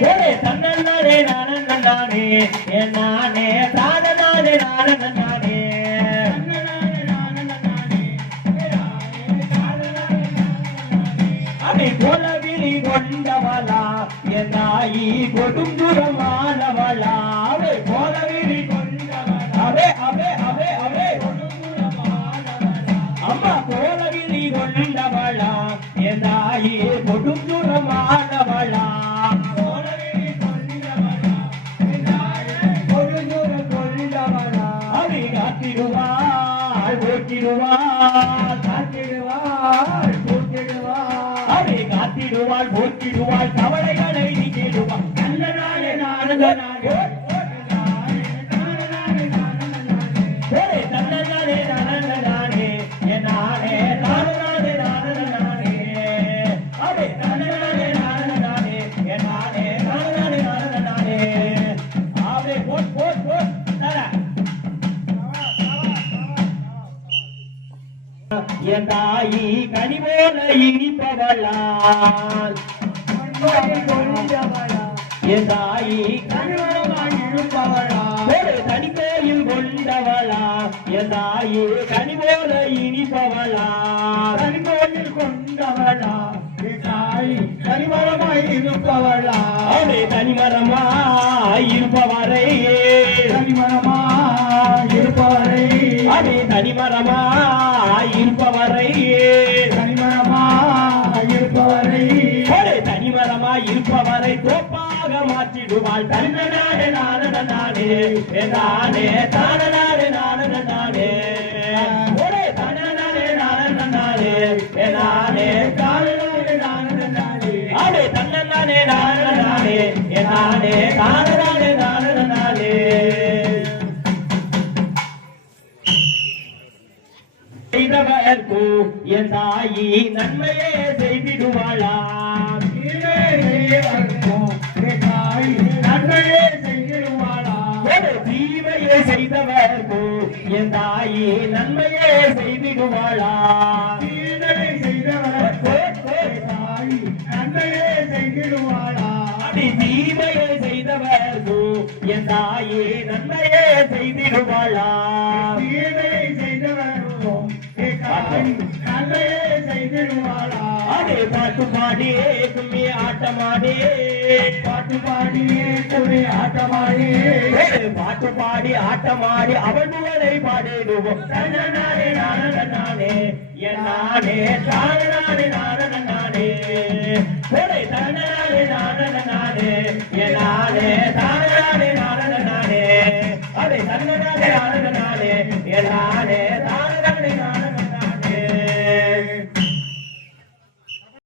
ஒரே தன்னே நானே நானே தானே நானே அவை போலவிரி கொண்டவளா என் தாயி கொடுங்குறமானவளா அவை போலவிரி கொண்டவளா அவே அம்மா போலவிரி கொண்டவளா என் தாயி கொடுங்குறமானவளா அவை காத்திடுவாள் அவை காத்திடுவாள் போற்றிடுவாள் கவலைகளை நீக்கிடுவாள் நல்ல நாளே நானே தன்னே நானே நானே அவை தன்னே நானே அவை போட் என் தாயி கனிமோல இனிப்பவளா என் தாயி ஒரு தனி கோயில் கொண்டவளா என் தாயி கனிமோல இனிப்பவளா தனி கோயில் கொண்டவளா என் தாயி கனிமரமாய் இருப்பவளா அவளே தனிமரமாய் இருப்பவரை அவே தனிமரமாய் இருப்பவரை தோப்பாக மாற்றிடுவாள் தன்னை நானே ஒரே தன்னை நானே அவே தன்னை நானே செய்தவர்க்கு என் தாயி நன்மையே செய்திடுவாளா தீமையை செய்தவர்க்கு என் தாயி நன்மையே செய்திடுவாளா தீமையை செய்தவர்க்கு என் தாயி நன்மையே செய்திடுவாளா அடே பாட்டு பாடியே கும்மி ஆட்டமாடே பாட்டு பாடி ஆட்டமாடி அவள் புகழை பாடிடுவோம் நானே நானே ஒரே தன்னாலே நானே அடே தன்னாலே